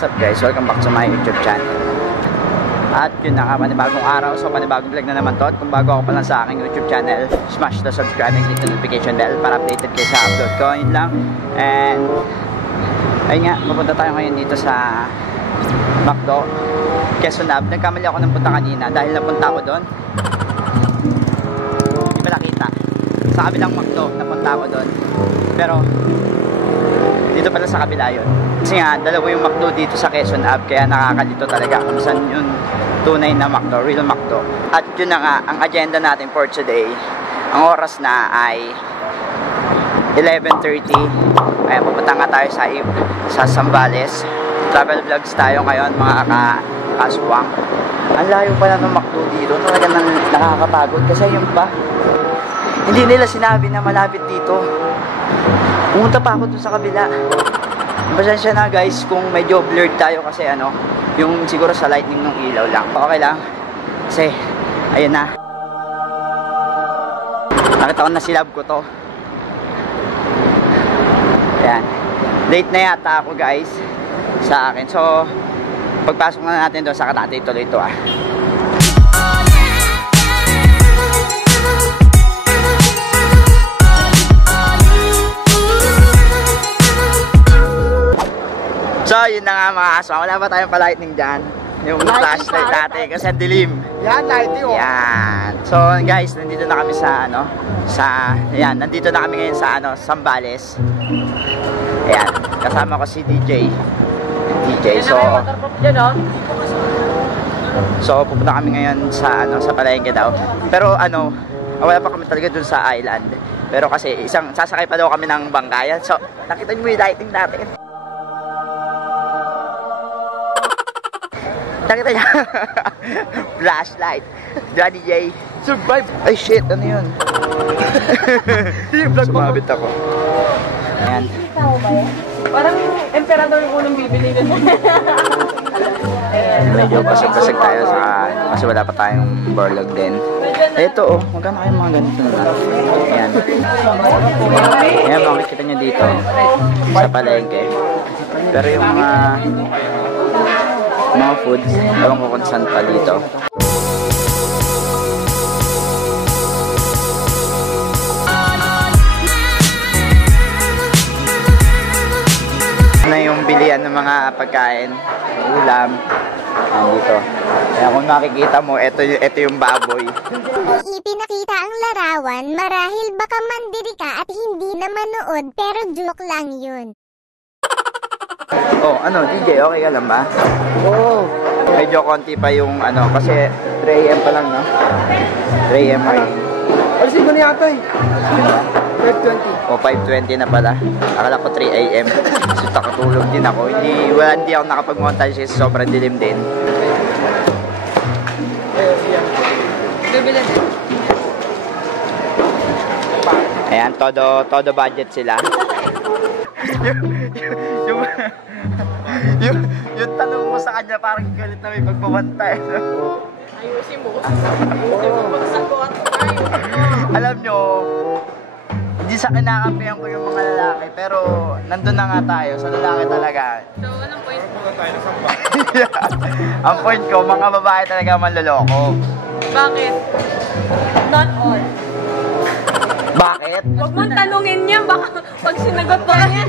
What's up guys? Welcome back to my YouTube channel. At yun na nga, panibagong araw. So panibagong vlog na naman to. At kung bago ako pa lang sa aking YouTube channel, smash the subscribe and click the notification bell para updated kayo sa upload ko. Yun lang. And ayun nga, pupunta tayo ngayon dito sa McDo, Quezon Ave. Nagkamali ako ng punta kanina dahil napunta ako doon. Hindi ba nakita? Sa kabilang McDo, napunta ako doon. Pero dito pala sa kabila yun. Kasi nga, dalawa yung McDo dito sa Quezon Ave, kaya nakakalito talaga kung saan yung tunay na McDo, real McDo. At yun na nga, ang agenda natin for today, ang oras na ay 11:30. Ayan, pupunta nga tayo sa Zambales. Travel vlogs tayo ngayon, mga kaswang. Ang layo pala ng McDo dito, talagang nakakapagod kasi yun pa. Hindi nila sinabi na malapit dito. Pumunta pa ako dun sa kabila. Pasensya na guys kung medyo blurred tayo kasi ano, yung siguro sa lightning ng ilaw lang. Okay lang. Kasi, ayun na. Nakita ko na silab ko to. Ayan. Late na yata ako guys sa akin. So, pagpasok na natin doon, saka natin tuloy ito ah. So, yun na nga mga aswa. Wala pa tayong pa-lightning dyan. Yung flashlight natin kasi ang dilim. Yan, lighting oh. Yan. So, guys, nandito na kami sa ano, yan, nandito na kami ngayon sa ano, Zambales. Ayan, kasama ko si DJ. So, pupunta kami ngayon sa ano, sa palengke daw. Pero ano, wala pa kami talaga dun sa island. Pero kasi sasakay pa daw kami ng bangkayan. So, nakita niyo yung lighting natin. Nakita niya. Flashlight. Johnny J. Survive. Ay shit, ano yun? Sumabit ako. Ayan. Parang emperador yung unang bibili ko. Medyo basag-basag tayo sa kasi wala pa tayong burlog din. Ito oh, magkano kayo mga ganito na? Ayan. Ayan, makikita nyo dito sa palengke. Pero yung mga foods, ewan ko kung saan pa dito. Na yung bilian ng mga pagkain, ulam, dito. Kaya kung makikita mo, ito yung baboy. Ipinakita ang larawan, marahil baka mandiri ka at hindi na manood, pero joke lang yun. Oh, ano, DJ, okay ka lang ba? Oo. Medyo konti pa yung ano, kasi 3 AM pa lang, no? 3 AM pa rin. Alisin ko na yata eh. 5:20. O, 5:20 na pala. Akala ko 3 AM. So, nakatulog din ako. Hindi ako nakapag-montage kasi sobrang dilim din. Bibili din. Ayan, todo budget sila. yung tanong mo sa kanya parang galit na may pagbabantay. Ayusin mo. Ayusin mo pagsagot. Alam nyo, hindi sa kinakampihan ko yung mga lalaki, pero nandun na nga tayo, sa lalaki talaga. So, anong point mo na tayo sa Ang point ko, mga babae talaga manloloko. Bakit? Not all. Bakit? Huwag mong tanungin yan, baka pag sinagot mo yan,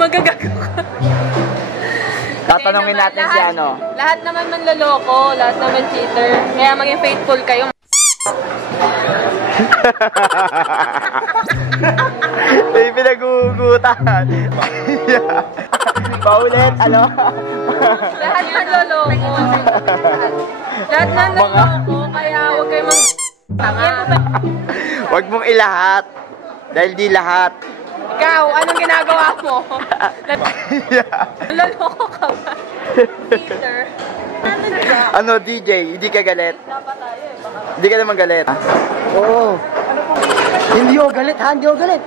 magagago ka. Tatanungin natin si ano. Lahat naman manloloko, lahat naman cheater. Kaya maging faithful kayo. May pinagugutan. Paulit, ano? Lahat manloloko. Lahat manloloko, kaya huwag kayo tanga. Huwag mong ilahat. Dahil di lahat. Ikaw, anong ginagawa mo? Manloloko ka ba? Cheater. Ano, DJ? Hindi ka galit? Dapat tayo eh. Hindi ka naman galit? Oo. Hindi ako galit ha, hindi ako galit.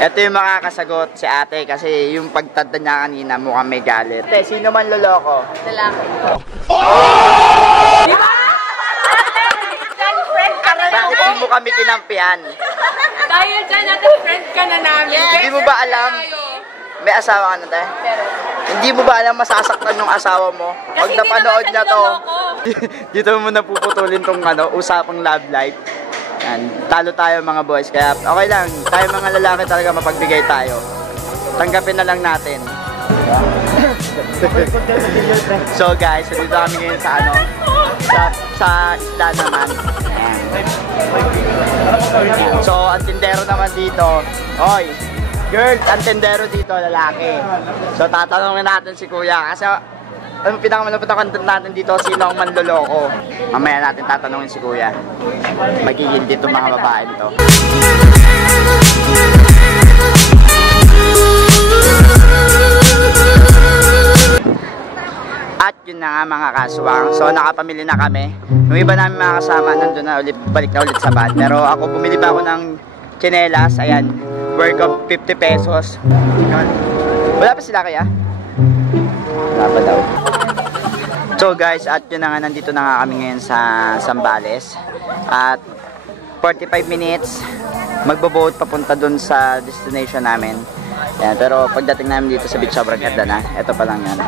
Ito yung makakasagot si ate kasi yung pagtanda niya kanina mukhang may galit. Ate, sino man loloko? Lalaki. Oh! Di ba? Friend ka na Bakit hindi mo kami kinampihan? Dahil dyan natin friend ka na namin. Hindi mo ba alam? may asawa ka na tayo? Pero, Hindi mo ba alam masasaktan yung asawa mo? Pag Kasi hindi napanood naman niya siya to, niloloko. dito mo na puputulin tong usapang love life. Yan, talo tayo mga boys. Kaya okay lang, tayo mga lalaki talaga mapagbigay tayo. Tanggapin na lang natin. So guys, dito kami ngayon sa sa isla naman. Ayan. So, ang tindero naman dito. Oy, girl, ang tindero dito, lalaki. So, tatanungin natin si kuya. Kasi, ano pinakamalapit ang content natin dito, sino ang manloloko? Mamaya natin tatanungin si kuya. Magiging dito mga babae dito. At yun na nga mga kaswang. So nakapamili na kami. Yung iba namin mga kasama nandun na ulit, balik na ulit sa van. Pero ako bumili pa ako ng tsinelas. Ayan, worth of 50 pesos. Wala pa sila kaya? Wala pa daw. So guys, at yun na nga, nandito na nga kami ngayon sa Zambales. At 45 minutes magbo-boat papunta dun sa destination namin. Yan, pero pagdating namin dito sa beach, sobrang ganda na. Ito pa lang yan.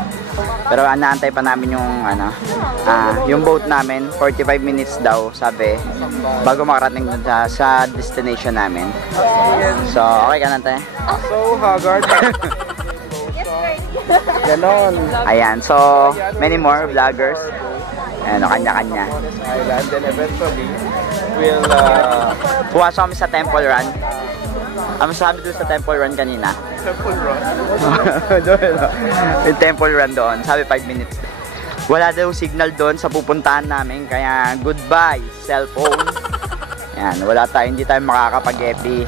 Pero naantay pa namin yung yung boat namin. 45 minutes daw, sabi, bago makarating dun sa destination namin. So, okay ka nante? So haggard. Ganon. Ayan, so many more vloggers. Ayan, kanya-kanya. Island, then eventually we'll Pumasok kami sa Temple Run. Ano sabi doon sa Temple Run kanina? Temple Run. Doon, yung Temple Run doon. Sabi 5 minutes. Wala daw signal doon sa pupuntahan namin. Kaya goodbye, cellphone. Yan, wala tayo. Hindi tayo makakapag-FB.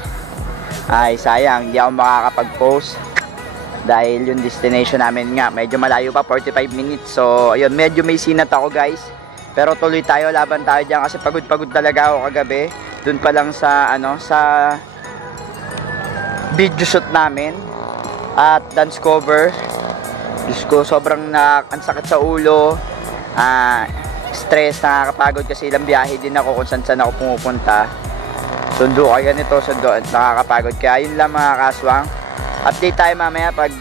Ay, sayang. Hindi ako makakapag-post. Dahil yung destination namin nga, medyo malayo pa, 45 minutes. So, ayun, medyo may sinat ako guys. Pero tuloy tayo, laban tayo dyan. Kasi pagod-pagod talaga ako kagabi. Doon pa lang sa, sa video shoot namin at dance cover. Diyos ko, sobrang ang sakit sa ulo, stress, nakakapagod kasi ilang biyahe din ako kung saan ako pumupunta. Sundo kaya ganito, sundo, nakakapagod. Kaya yun lang mga kaswang. Update tayo mamaya pag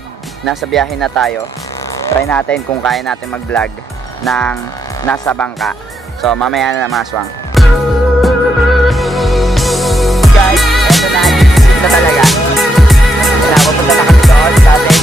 nasa biyahe na tayo. Try natin kung kaya natin mag vlog ng nasa bangka. So mamaya na mga kaswang. Guys, eto na, isip na talaga. Napapunta na kami doon sa atin.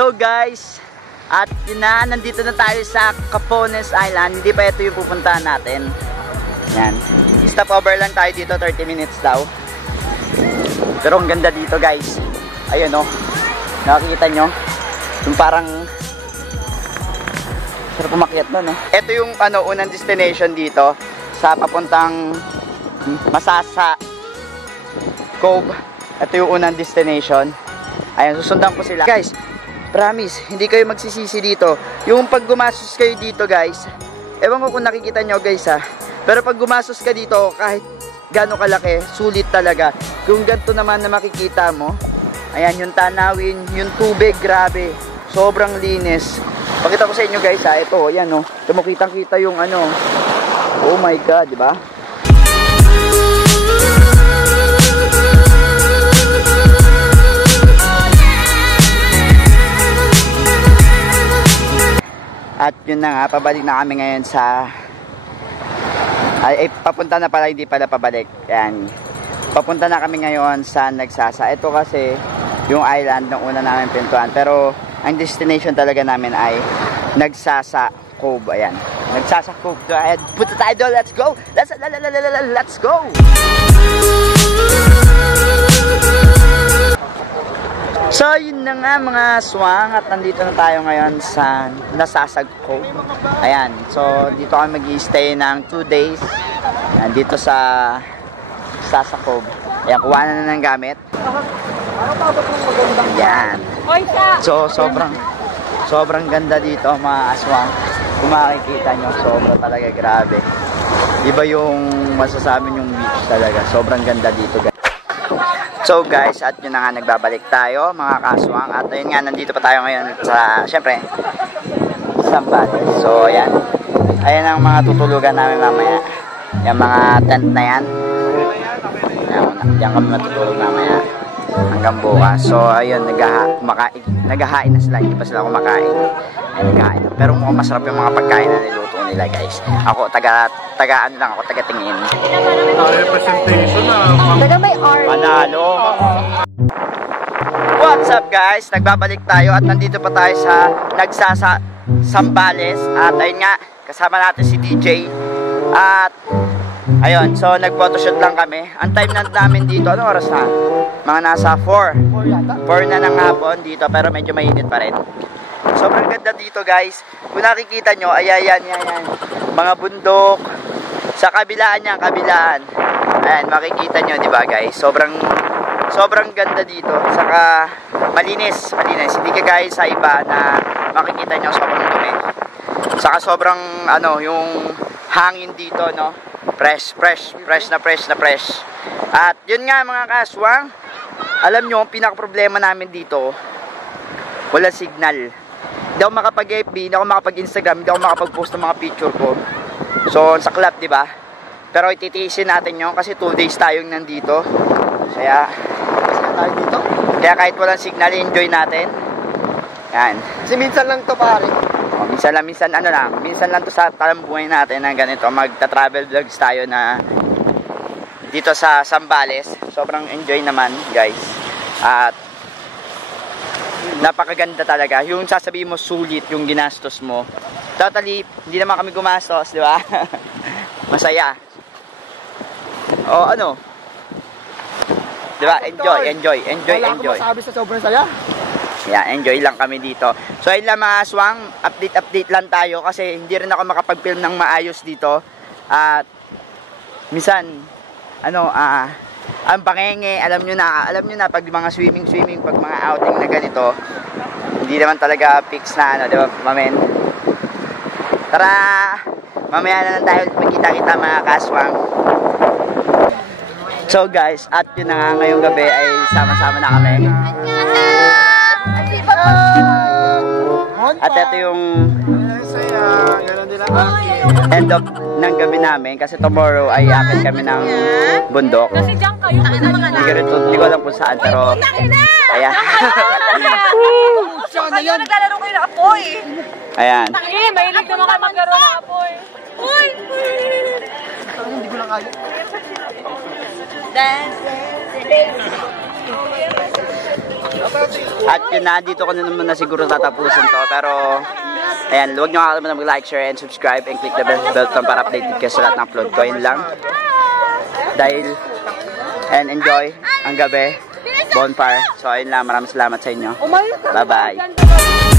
So guys, at yun na, nandito na tayo sa Capones Island. Hindi pa ito yung pupuntahan natin. Yan. Stop over lang tayo dito, 30 minutes daw. Pero ang ganda dito guys. Ayun o. Nakikita nyo? Yung parang sarap umakyat doon. Ito yung unang destination dito sa papuntang Masasa Cove. Ito yung unang destination. Ayan, susundan ko sila. Guys, promise, hindi kayo magsisisi dito. Yung pag gumastos kayo dito guys, ewan ko kung nakikita nyo guys pero pag gumastos ka dito, kahit gano'ng kalaki, sulit talaga. Kung ganito naman na makikita mo, ayan yung tanawin, yung tubig, grabe. Sobrang linis. Pakita ko sa inyo guys ito, ayan o. Tumukitang kita yung oh my god, di ba? At yun na nga, pabalik na kami ngayon sa papunta na pala, hindi pala pabalik. Yan. Papunta na kami ngayon sa Nagsasa. Ito kasi yung island ng una namin pintuan. Pero ang destination talaga namin ay Nagsasa Cove. Ayan. Nagsasa Cove. Go ahead. Punta tayo doon. Let's go! Let's go! So yun na nga mga swang, at nandito na tayo ngayon sa Nasasag Cove. Ayan, so dito kami mag-i-stay ng 2 days. Ayan, dito sa Nasasag Cove. Ayan, kuha na ng gamit. Ayan. So Sobrang ganda dito mga aswang. Kung makikita nyo, sobra talaga, grabe. Iba yung masasabi yung beach talaga. Sobrang ganda dito guys. So guys, at yun na nga, nagbabalik tayo mga kaswang. At ayun nga, nandito pa tayo ngayon sa, syempre, Zambales. So ayan. Ayan ang mga tutulugan namin mamaya. Yung mga tent na yan. Diyan kami matutulog mamaya hanggang bukas. So ayun, naghahain na sila. Hindi pa sila kumakain. Ay, naghahain na. Pero mukhang masarap yung mga pagkain na niluto nila guys. Ako taga ano lang ako, taga tingin. Representation na. Taga may art. Panalo. What's up guys? Nagbabalik tayo at nandito pa tayo sa Zambales. At ayun nga, kasama natin si DJ. At ayun, so nag-photoshoot lang kami. Ang time namin dito, anong oras na? Mga nasa 4 na ng hapon dito, pero medyo mainit pa rin. Sobrang ganda dito guys. Kung nakikita nyo, ayan. Mga bundok. Sa kabilaan yan, kabilaan. Ayan, makikita nyo, di ba guys? Sobrang ganda dito. Saka malinis. Hindi kagaya sa iba na makikita nyo sobrang dumi. Saka sobrang yung hangin dito, no? Fresh na fresh. At yun nga mga kaswang, alam nyo, ang pinaka-problema namin dito, walang signal. Hindi ako makapag-FB, hindi ako makapag-Instagram, hindi ako makapag-post ng mga picture ko. So, sa club, di ba? Pero ititiisin natin yun kasi 2 days tayong nandito. Kaya kahit walang signal, enjoy natin. Yan. Kasi minsan lang to pare. Minsan lang to sa talambuhay natin na ganito. Magta-travel vlogs tayo na dito sa Zambales. Sobrang enjoy naman guys. At napakaganda talaga. Yung sasabihin mo sulit yung ginastos mo. Totally, hindi naman kami gumastos, di ba? Masaya. O ano? Di ba? Enjoy. Wala akong masabi sa sobrang saya. Yeah, enjoy lang kami dito. So ayun lang mga aswang, update lang tayo kasi hindi rin ako makapag-film ng maayos dito. At minsan ang pangenge, alam nyo na pag mga swimming, pag mga outing na ganito, hindi naman talaga fix na di ba, mamen? Tara, mamaya na lang tayo magkita-kita mga kaswang. So guys, at yun na nga ngayong gabi ay sama-sama na kami. At ito yung end of ng gabi namin kasi tomorrow ay akit kami ng bundok. Kasi diyan kayo. Hindi ko alam kung saan pero ayan. Naglalaro kayo ng apoy. Ayan. Mahilig naman kayo maglaro ng apoy. Uy! Hindi ko lang kaya. At yun na, dito ko na naman na siguro tatapusin to. Pero, ayan, huwag nyo kakalimutan mag-like, share, and subscribe. And click the bell button para updated kayo sa lahat ng upload ko. Yun lang. Dahil, and enjoy ang gabi. Bonfire. So, ayun lang. Maraming salamat sa inyo. Bye-bye.